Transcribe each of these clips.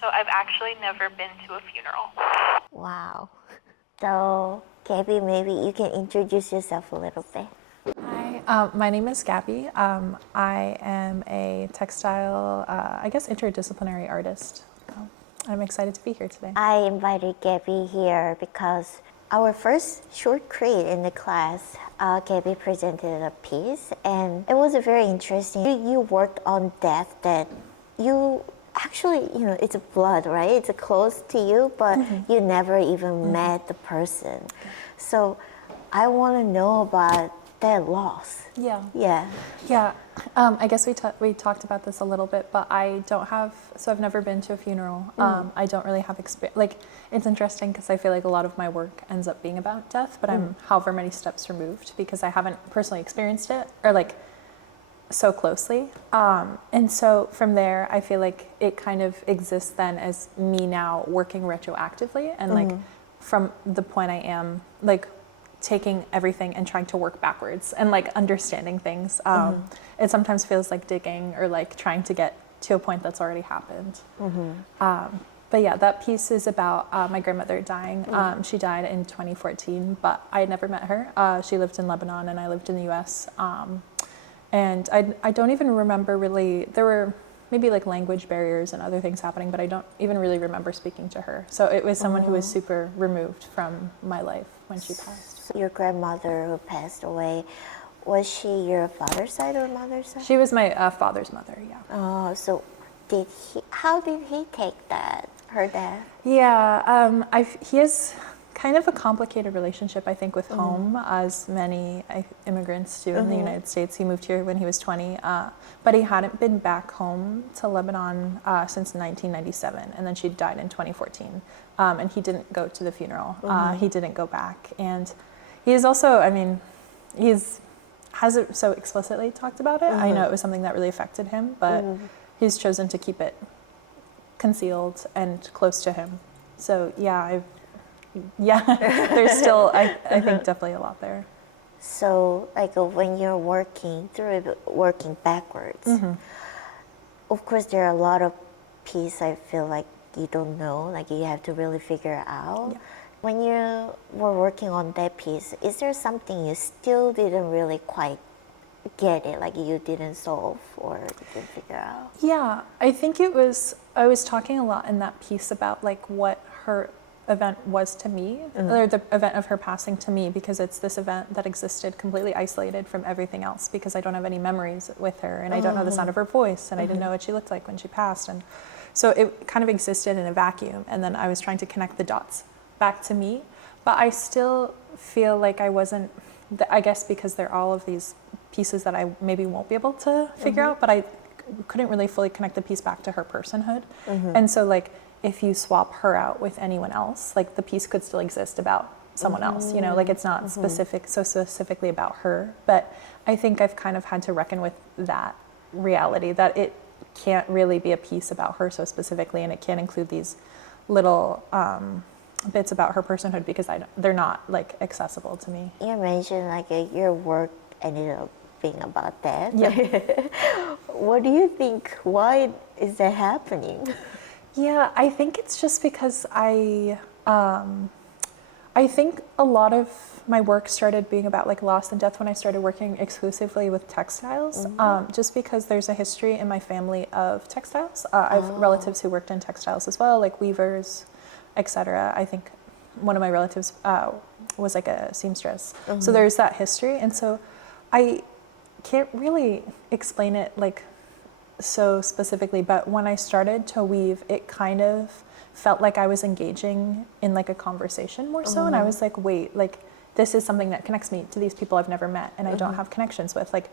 So I've actually never been to a funeral. Wow. So, Gabby, maybe you can introduce yourself a little bit. Hi, my name is Gabby. I am a textile, interdisciplinary artist. I'm excited to be here today. I invited Gabby here because our first short create in the class, Gabby presented a piece, and it was very interesting. You worked on death that you actually, it's a blood, right? It's close to you, but you never even met the person. So I want to know about that loss. Yeah. Yeah. Yeah. I guess we talked about this a little bit, but I've never been to a funeral. I don't really have experience. Like, it's interesting because I feel like a lot of my work ends up being about death, but I'm however many steps removed because I haven't personally experienced it or like so closely. And so from there, I feel like it kind of exists then as me now working retroactively and like from the point I am like taking everything and trying to work backwards and like understanding things. It sometimes feels like digging or like trying to get to a point that's already happened. But yeah, that piece is about my grandmother dying. She died in 2014, but I had never met her. She lived in Lebanon and I lived in the US. And I don't even remember really, there were maybe like language barriers and other things happening, but I don't even really remember speaking to her. So it was someone who was super removed from my life when she passed. Your grandmother who passed away, was she your father's side or mother's side? She was my father's mother, yeah. Oh, so how did he take that, her death? Yeah, he has kind of a complicated relationship, I think, with home, as many immigrants do in the United States. He moved here when he was 20, but he hadn't been back home to Lebanon since 1997, and then she died in 2014, and he didn't go to the funeral. He didn't go back, and he is also, I mean, hasn't so explicitly talked about it. I know it was something that really affected him, but he's chosen to keep it concealed and close to him. So yeah, there's still, I think, definitely a lot there. So, like when you're working backwards, of course there are a lot of pieces I feel like you don't know, like you have to really figure out. Yeah. When you were working on that piece, is there something you still didn't really quite get it, like you didn't solve or didn't figure out? Yeah, I think I was talking a lot in that piece about like what her event was to me, or the event of her passing to me, because it's this event that existed completely isolated from everything else because I don't have any memories with her and I don't know the sound of her voice and I didn't know what she looked like when she passed, and so it kind of existed in a vacuum, and then I was trying to connect the dots back to me, but I still feel like I wasn't, I guess because there are all of these pieces that I maybe won't be able to figure out, but I couldn't really fully connect the piece back to her personhood, and so like if you swap her out with anyone else, like the piece could still exist about someone else, you know, like it's not specifically about her, but I think I've kind of had to reckon with that reality that it can't really be a piece about her so specifically, and it can't include these little bits about her personhood because they're not like accessible to me. You mentioned like your work ended up being about that. Yep. What do you think? Why is that happening? Yeah, I think it's just because I think a lot of my work started being about like loss and death when I started working exclusively with textiles, just because there's a history in my family of textiles. I have relatives who worked in textiles as well, like weavers, etc. I think one of my relatives was like a seamstress. So there's that history, and so I can't really explain it like so specifically, but when I started to weave, it kind of felt like I was engaging in like a conversation more so, and I was like, wait, like this is something that connects me to these people I've never met and I don't have connections with. Like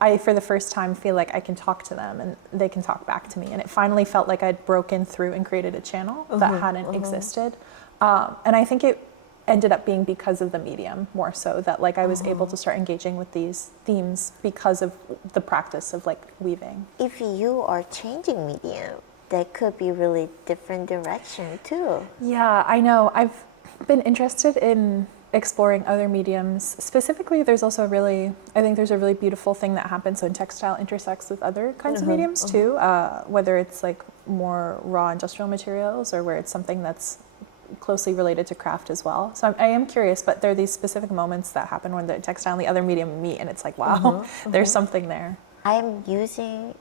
I, for the first time, feel like I can talk to them and they can talk back to me, and it finally felt like I'd broken through and created a channel that hadn't existed, and I think it ended up being because of the medium more so, that like I was able to start engaging with these themes because of the practice of like weaving. If you are changing medium, that could be really different direction too. Yeah, I know. I've been interested in exploring other mediums. Specifically, there's also I think there's a really beautiful thing that happens when textile intersects with other kinds of mediums too, whether it's like more raw industrial materials, or where it's something that's closely related to craft as well. So I am curious, but there are these specific moments that happen when the textile and the other medium meet, and it's like, wow, there's something there. I'm using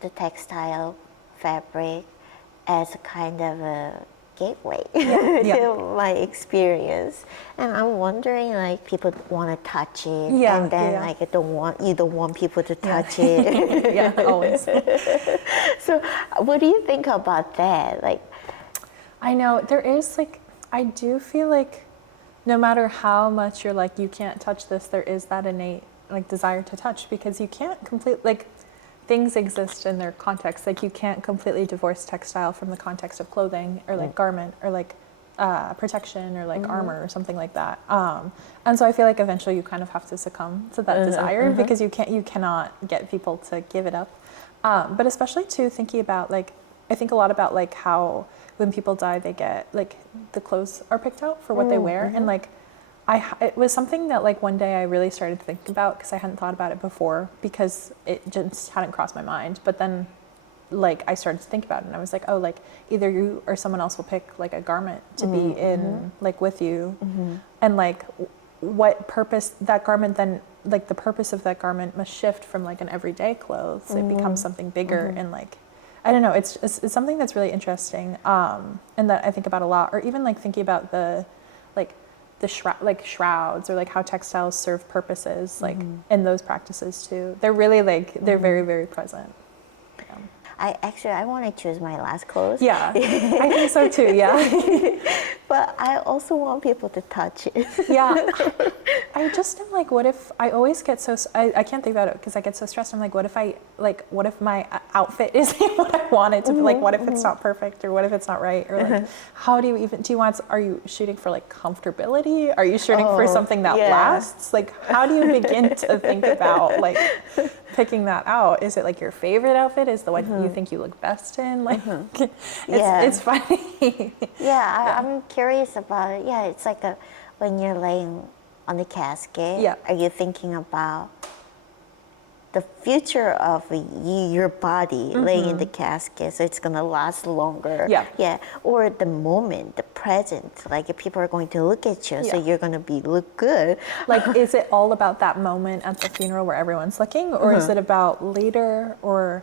the textile fabric as a kind of a gateway to my experience, and I'm wondering, like, people want to touch it, and then like you don't want people to touch it. Yeah, always. So what do you think about that? Like, I know there is, like, I do feel like no matter how much you're like, you can't touch this, there is that innate like desire to touch, because you can't complete, like, things exist in their context. Like, you can't completely divorce textile from the context of clothing or like garment or like protection or like armor or something like that. And so I feel like eventually you kind of have to succumb to that desire, because you cannot get people to give it up. But especially too, thinking about, like, I think a lot about like how when people die, they get, like, the clothes are picked out for what they wear, and like it was something that, like, one day I really started to think about, because I hadn't thought about it before, because it just hadn't crossed my mind. But then, like, I started to think about it, and I was like, oh, like, either you or someone else will pick like a garment to be in, like, with you, and like what purpose that garment then, like, the purpose of that garment must shift from like an everyday clothes. It becomes something bigger, and like, I don't know, it's something that's really interesting, and that I think about a lot. Or even like thinking about the shrouds, or like how textiles serve purposes, like in those practices too. They're really like, they're very, very present. I want to choose my last clothes. Yeah, I think so too. Yeah. But I also want people to touch it. Yeah. I just am like, what if, I always get so, I can't think about it because I get so stressed. I'm like, what if my outfit isn't what I want it to be? Like, what if it's not perfect, or what if it's not right? Or like, how do you even, are you shooting for like comfortability? Are you shooting for something that lasts? Like, how do you begin to think about like picking that out? Is it like your favorite outfit? Is the one you think you look best in? Like, it's funny. I'm curious about it. Yeah, it's like when you're laying on the casket, are you thinking about the future of your body laying in the casket, so it's gonna last longer? Or the moment, the present, like if people are going to look at you, so you're gonna look good. Like, is it all about that moment at the funeral where everyone's looking, or is it about later? Or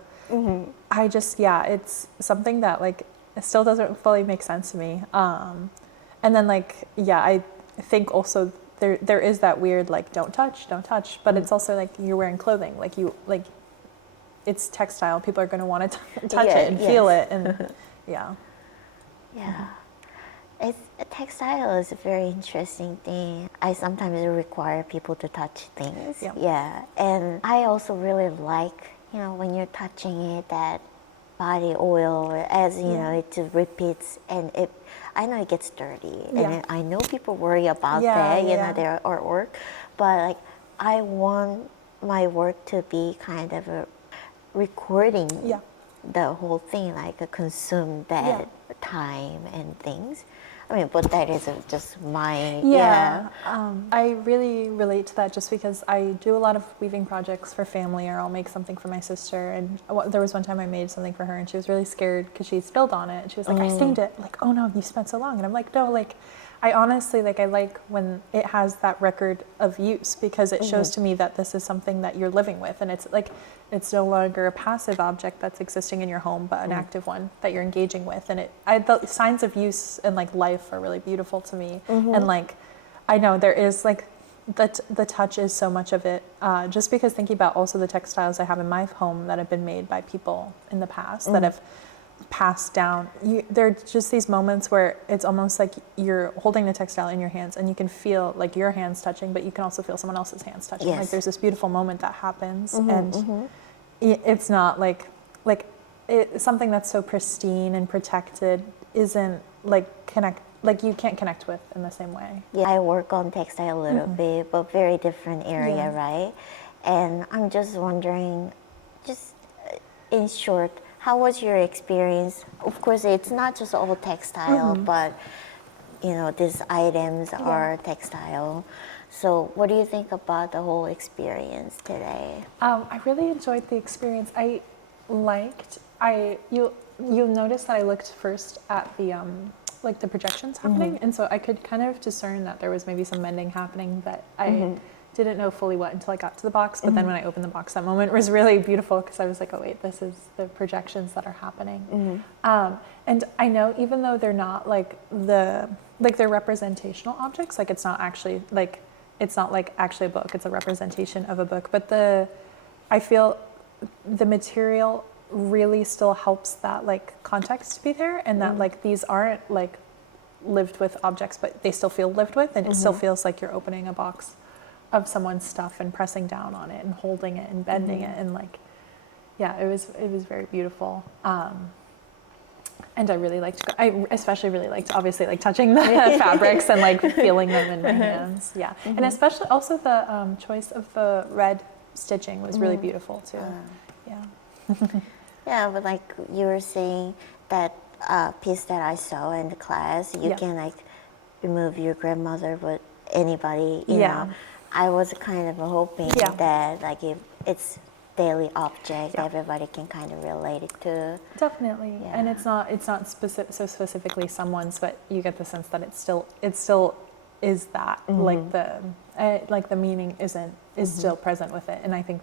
I just, it's something that like it still doesn't fully make sense to me. And then like, I think also there is that weird like don't touch, but it's also like you're wearing clothing, like it's textile. People are going to want to touch it and feel it, and Textile is a very interesting thing. I sometimes require people to touch things. And I also really like, when you're touching it, that body oil, as you know, it repeats, and I know it gets dirty, and I know people worry about that, their artwork, but like, I want my work to be kind of a recording the whole thing, like consume that time and things. I mean, but that is just my I really relate to that, just because I do a lot of weaving projects for family, or I'll make something for my sister. And there was one time I made something for her, and she was really scared because she spilled on it. And she was like, I stained it. Like, oh no, you spent so long. And I'm like, no, like, I honestly, like, I like when it has that record of use, because it shows to me that this is something that you're living with, and it's like, it's no longer a passive object that's existing in your home, but an active one that you're engaging with. And the signs of use and like life are really beautiful to me. And like, I know there is like, the touch is so much of it, just because thinking about also the textiles I have in my home that have been made by people in the past that have passed down. There are just these moments where it's almost like you're holding the textile in your hands, and you can feel like your hands touching, but you can also feel someone else's hands touching. Like, there's this beautiful moment that happens, and it's not like something that's so pristine and protected isn't like you can't connect with in the same way. I work on textile a little bit, but very different area, right? And I'm just wondering, just in short, how was your experience? Of course, it's not just all textile, but these items are textile. So what do you think about the whole experience today? I really enjoyed the experience. you'll notice that I looked first at the like the projections happening, and so I could kind of discern that there was maybe some mending happening that I didn't know fully what until I got to the box. But then when I opened the box, that moment was really beautiful because I was like, oh wait, this is the projections that are happening. And I know even though they're not like they're representational objects, like it's not actually like actually a book, it's a representation of a book, but I feel the material really still helps that like context to be there, and that like these aren't like lived with objects, but they still feel lived with, and it still feels like you're opening a box of someone's stuff and pressing down on it and holding it and bending it, and like it was very beautiful. And I especially really liked obviously like touching the fabrics and like feeling them in my hands. And especially also the choice of the red stitching was really beautiful too. Yeah, but like you were saying, that piece that I saw in the class, you can like remove your grandmother, but anybody, you know. I was kind of hoping that like if it's daily object, everybody can kind of relate it to. Definitely, and it's not so specifically someone's, but you get the sense that it still is that like the meaning is still present with it, and I think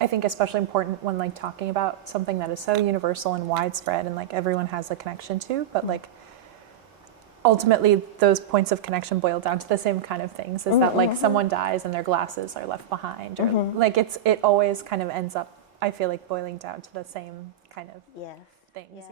I think especially important when like talking about something that is so universal and widespread and like everyone has a connection to, but like ultimately those points of connection boil down to the same kind of things, is that like someone dies and their glasses are left behind, or like it always kind of ends up, I feel like, boiling down to the same kind of things.